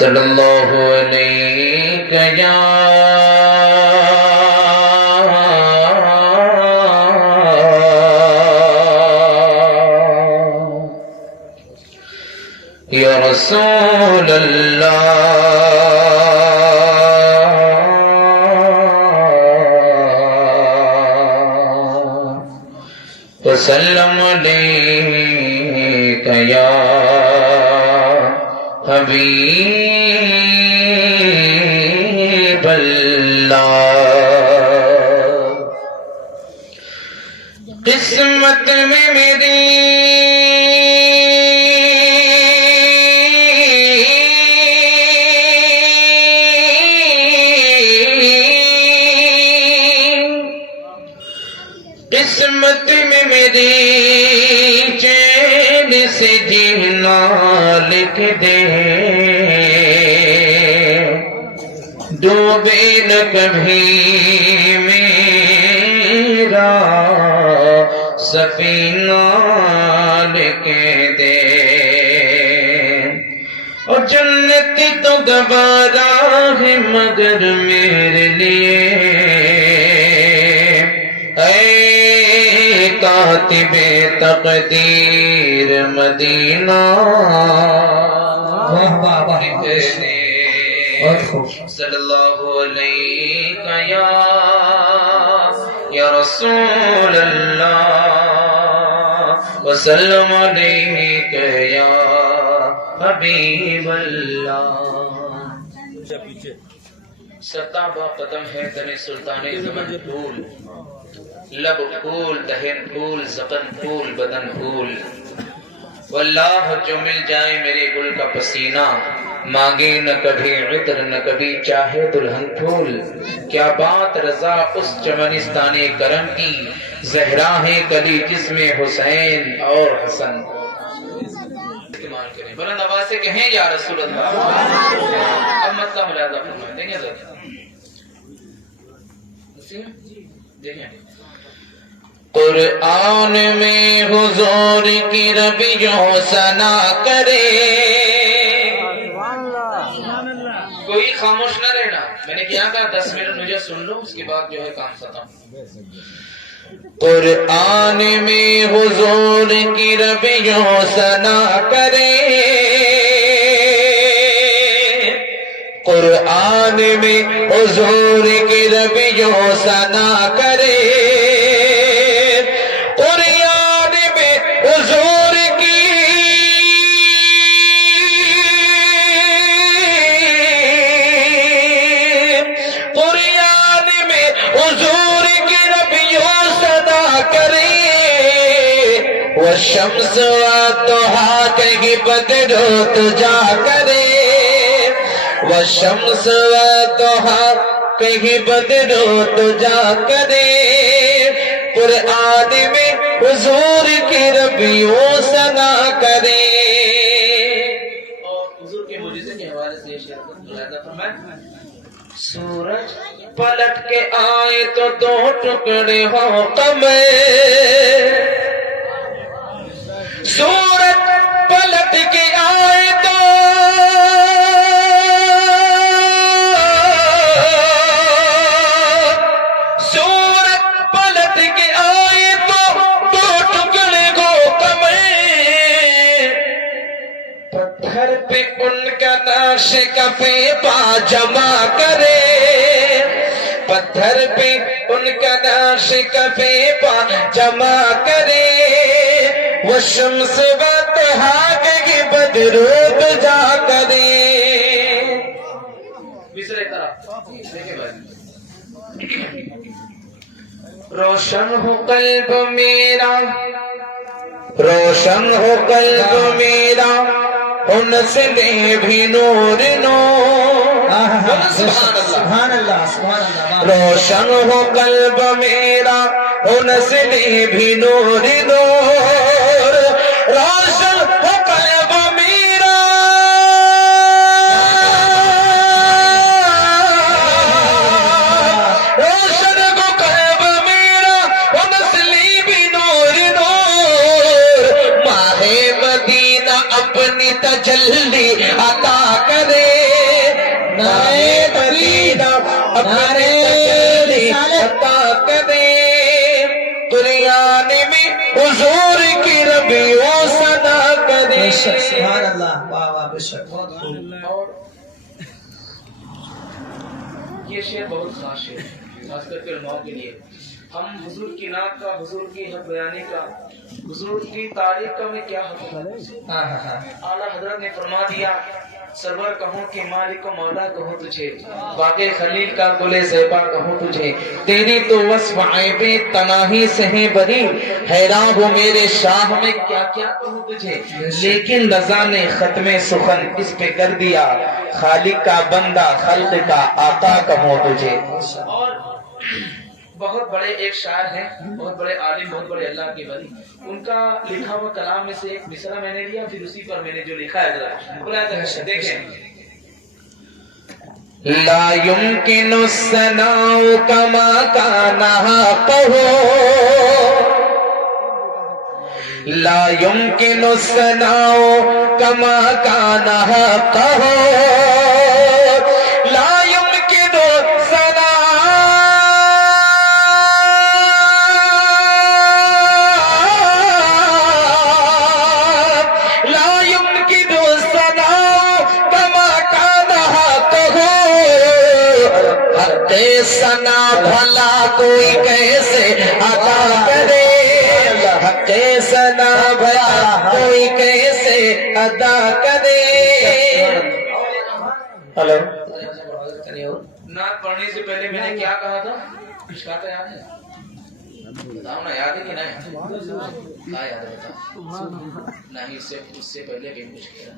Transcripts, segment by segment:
صلی اللہ علیہ یا رسول اللہ وسلم علیک یا حبیب اللہ قسمت میں میری قسمت میں میری چین سے جینا لکھ دے ڈوبے نہ کبھی میرا سفینہ لکھ دے اور جنت تو گوارا ہے مگر میرے لیے کاتب تقدیر مدینہ صلی اللہ علیہ یا رسول اللہ وسلم علیہ یا حبیب اللہ ستابہ قدم ہے تن سلطان زمن پھول لب پھول دہن پھول زبن پھول بدن پھول واللہ جو مل جائے میرے گل کا پسینہ مانگے نہ کبھی عطر نہ کبھی چاہے دلہن پھول کیا بات رضا اس چمنستان کرم کی زہرا ہے کلی جسم حسین اور حسن استعمال کریں بلند آواز سے کہیں یا رسول اللہ اب مطلب ملازہ فرمائیں دیکھیں ذرا دیکھیں قرآن میں حضور کی ربیوں ثنا کرے کوئی خاموش نہ رہنا میں نے کیا کہا 10 منٹ مجھے سن لو اس کے بعد جو ہے کام ختم قرآن میں حضور کی ربیوں ثنا کرے قرآن میں حضور کی ربیوں ثنا کرے شمس والضحا کہیں بدرو تجا کرے والشمس والضحا کہیں بدرو تجا کرے قرآن میں حضور کی ربیوں ثنا کرے اور حضور کے معجزے کے حوالے سے ملاحظہ فرمائیں سورج پلٹ کے آئے تو 2 ٹکڑے ہو قمر سورج پلٹ کے آئے تو سورج پلٹ کے آئے تو 2 ٹکڑے ہو قمر پتھر پہ ان کا نقش کفے پا جمع کرے پتھر پہ ان کا نقش کفے پا جمع کرے وہ شمس والضحا کی بدرو تجا کرے روشن ہو قلب میرا روشن ہو قلب میرا ان سے لے بھی نور سبحان اللہ روشن ہو قلب میرا ان سے لے بھی نور روشن ہو قلب میرا روشن ہو قلب میرا ان سے لے بھی نور ماہ مدینہ اپنی تجلی عطا کرے نعرہ تکبیر اپنے تجلی عطا کرے قرآن میں حضور کی ربیع صدا کرے سبحان اللہ واہ واہ بے شک اور یہ شعر بہت خاص ہے، خاص کر کے علماء کے لیے. ہم حضور کی نعت کا، حضور کی حق بیانی کا، حضور کی تعریف کا میں کیا حق ہے؟ اعلیٰ حضرت نے فرما دیا سرور کہوں کہ مالک و مولا کہوں تجھے، باقی خلیل کا گلے زیبا کہوں تجھے، تیری تو وصف عیبیں تناہی سے ہیں بری، حیران ہو میرے شاہ میں کیا کیا کہوں تجھے، لیکن رضا نے ختم سخن اس پہ کر دیا، خالق کا بندہ خلق کا آقا کہوں تجھے. اور بہت بڑے ایک شاعر ہیں، بہت بڑے عالم، بہت بڑے اللہ کے ولی، ان کا لکھا ہوا کلام میں سے ایک مصرع میں نے لیا، پھر اسی پر میں نے جو لکھا ہے ذرا دیکھیں. لا يمكن الثناء كما كان حقه، لا يمكن الثناء كما كان حقه، لا يمكن الثناء ثنا بھلا کوئی کیسے ادا کرے، حق ثنا بھلا کوئی کیسے ادا کرے. ہلو، نعت پڑھنے سے پہلے میں نے کیا کہا تھا؟ کچھ کہا تھا یاد ہے؟ بتاؤ نا، یاد ہے کہ نہیں؟ ہاں یاد ہے، بتاؤ. نہیں اس سے پہلے بھی کچھ کہا.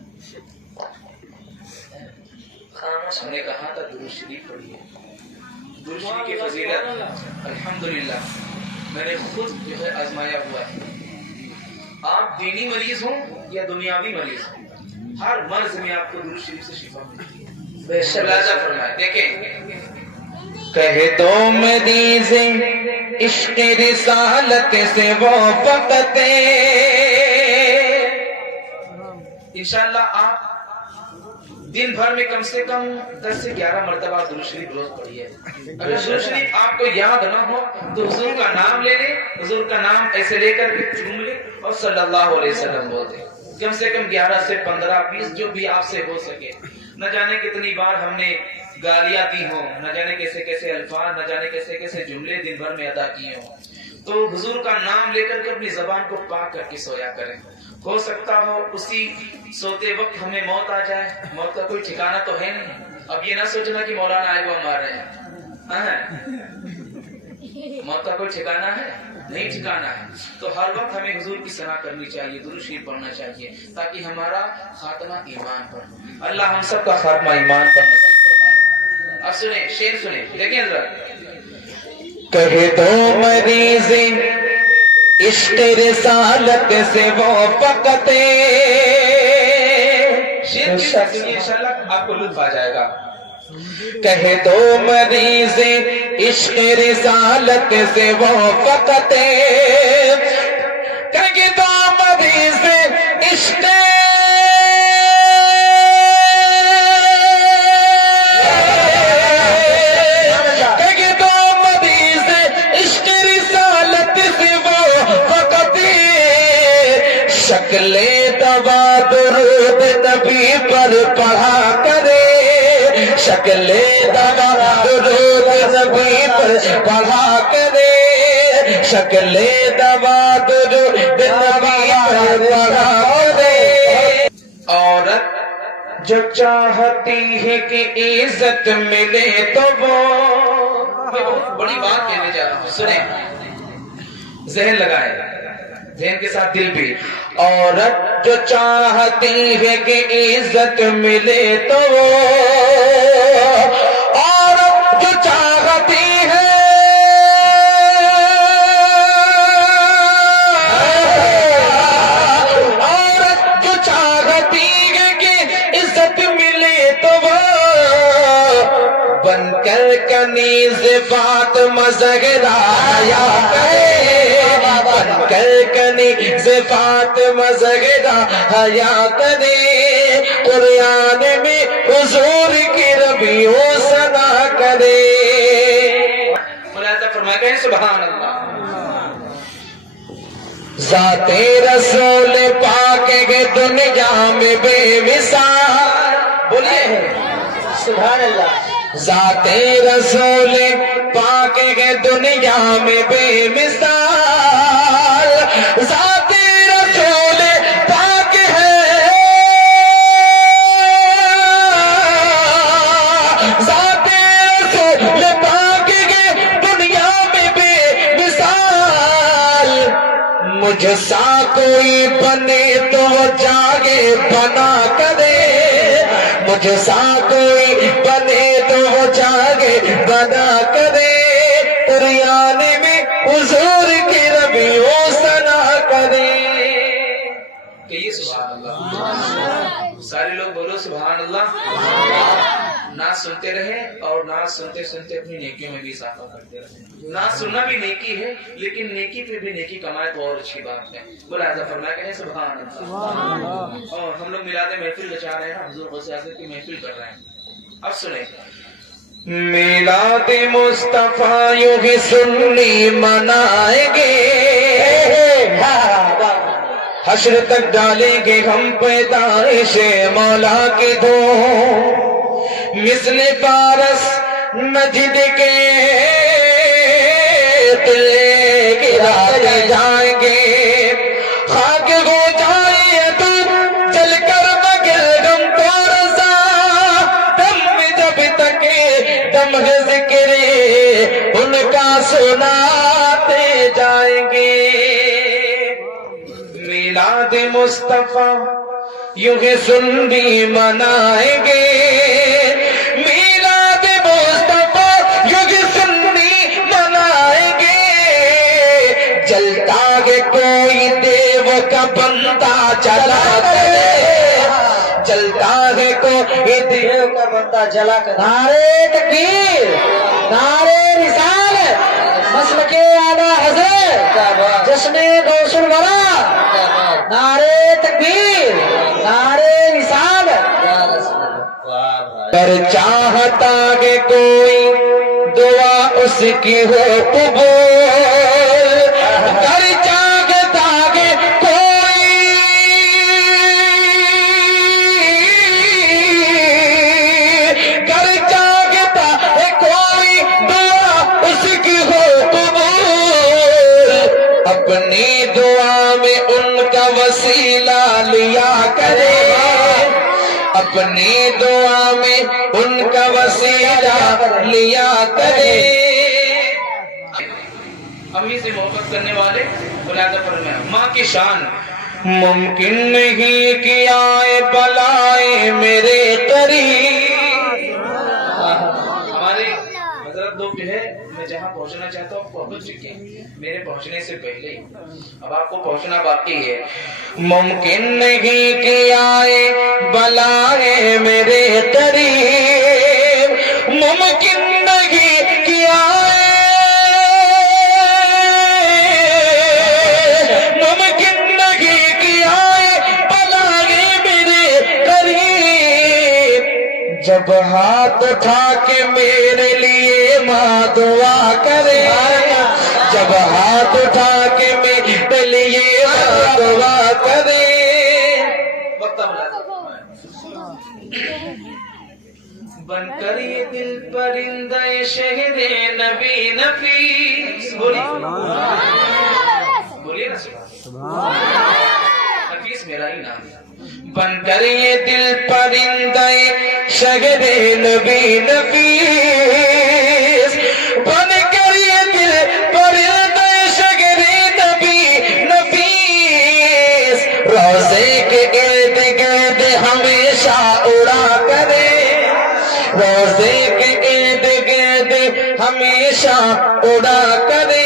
ہم نے کہا تھا درود شریف پڑھیے. درود شریف کی فضیلت الحمدللہ میں نے خود جو ہے آزمایا ہوا ہے. آپ دینی مریض ہوں یا دنیاوی مریض ہوں، ہر مرض میں آپ کو درود شریف سے شفا ملتی ہے. بے شک لازم فرمائے. دیکھیں، کہہ دو مریض عشق رسالت سے وہ فقط، انشاءاللہ آپ دن بھر میں کم سے کم 10 سے 11 مرتبہ درود شریف روز پڑھیے. اگر درود شریف آپ کو یاد نہ ہو تو حضور کا نام لے لیں، حضور کا نام ایسے لے کر کے چوم لیں اور صلی اللہ علیہ وسلم بول دیں. کم سے کم 11 سے 15 20 جو بھی آپ سے ہو سکے. نہ جانے کتنی بار ہم نے گالیاں دی ہوں، نہ جانے کیسے کیسے الفاظ، نہ جانے کیسے کیسے جملے دن بھر میں ادا کیے ہوں، تو حضور کا نام لے کر کے اپنی زبان کو پاک کر کے سویا کریں. ہو سکتا ہو اسی سوتے وقت ہمیں موت آ جائے. موت کا کوئی ٹھکانہ تو ہے نہیں. اب یہ نہ سوچنا کہ مولانا آئے وہ مار رہے ہیں. موت کا کوئی ٹھکانہ ہے نہیں، ٹھکانہ ہے. تو ہر وقت ہمیں حضور کی ثنا کرنی چاہیے، درود شریف پڑھنا چاہیے، تاکہ ہمارا خاتمہ ایمان پر ہو. اللہ ہم سب کا خاتمہ ایمان پر نصیب فرمائے. اب سنیں شعر سنیں، دیکھیں ذرا. کہہ دو مریض عشق رسالت سے وہ فقط، انشاءاللہ آپ کو لطف آ جائے گا. کہہ دو مریض عشق رسالت سے وہ فقط، کہہ دو مریض عشق شکل دوا درود نبی پر پڑھا کرے، شکل دوا درود نبی پر پڑھا کرے، شکل دوا درود نبی پر پڑھا کرے. عورت جو چاہتی ہے کہ عزت ملے تو وہ، میں بہت بڑی بات کہنے جا رہا ہوں، سنیں، ذہن لگائے، ذہن کے ساتھ دل بھی. عورت جو چاہتی ہے کہ عزت ملے تو، عورت جو چاہتی ہے، عورت جو چاہتی ہے کہ عزت ملے تو وہ بن کر کنیز فاطمہ زہرا آیا کرے، بن کر کنیز فاطمہ زہرا حیا کرے. قرآن میں حضور کی رب ربی او سنا کرے. ملاحظہ فرمایا کہ سبحان اللہ. ذات رسول پاک کے دنیا میں بے مثال. بولیے سبحان اللہ. ذات رسول پاک کے دنیا میں بے مثال. ذات رسول پاک ہے, ذات رسول پاک کے دنیا میں بے مثال. مجھ سا کوئی بنے تو جاگے بنا کرے, مجھ سا کوئی بنے تو جاگے بنا کرے. تریانے میں حضور کی ربی او سنا کرے. کہیے سبحان اللہ. سارے لوگ بولو سبحان اللہ. نعت سنتے رہے اور نعت سنتے سنتے اپنی نیکیوں میں بھی اضافہ کرتے رہے. نعت سننا بھی نیکی ہے, لیکن نیکی پہ بھی نیکی کمائے تو اور اچھی بات ہے. ملاحظہ فرمایا کہ سبحان اللہ. اور ہم لوگ میلاد محفل رچا رہے ہیں, حضور غوث اعظم کی محفل کر رہے ہیں. اب سنیں میلاد مصطفیٰ یوں ہی سنی منائیں گے, حشر تک ڈالیں گے ہم پیدائش مولا کی دھوم. مثل پارس نجد کے تلے گراتے جائیں گے. خاک ہو جائے تو جل کر مگر غم تو رضا, دم میں جب تک دم ہے ذکر ان کا سناتے جائیں گے. میلاد مصطفیٰ یوں ہی سنی منائیں گے. میلاد مصطفیٰ یوں ہی سنی منائیں گے. جلتا ہے کوئی دیو کا بندہ چلا کرے, جلتا ہے کوئی دیو کا بندہ چلا کر. نعرے تکبیر, نعرے رسالت, مسلک اعلیٰ حضرت, جشن غوث الورا. نعرے تکبیر, نعرے رسالت. پر چاہتا کہ کوئی دعا اس کی ہو قبول, پر چاہتا کہ کوئی, پر چاہتا کہ کوئی دعا اس کی ہو قبول. اپنی دعا میں ان کا وسیلہ لیا کرے, اپنی دعا میں ان کا وسیلہ لیا کرے. امی سے محبت کرنے والے ملاحظہ فرمایا ماں کی شان. ممکن نہیں کہ آئے بلائے میرے قریب. ہمارے حضرت لوگ جو ہے, میں جہاں پہنچنا چاہتا ہوں پہنچ چکے ہیں میرے پہنچنے سے پہلے ہی, اب آپ کو پہنچنا باقی ہے. ممکن نہیں کہ آئے بلائے میرے قریب, ممکن نہیں کہ آئے, ممکن نہیں کہ آئے بلائے میرے قریب. جب ہاتھ اٹھا کے میرے لیے ماں دعا کرے, جب ہاتھ اٹھا کے میرے لیے ماں دعا کرے. بن کر یہ دل پرندہ شہر نبی نفیس. بولیے نا سبحان. نفیس میرا ہی نام ہے. بن کر یہ دل پرندہ شہر نبی نفیس, بن کر یہ دل پرندہ شہر نبی نفیس. روزے کے ارد گرد ہمیشہ اڑا کرے, روزے کے ارد گرد ہمیشہ اڑا کرے.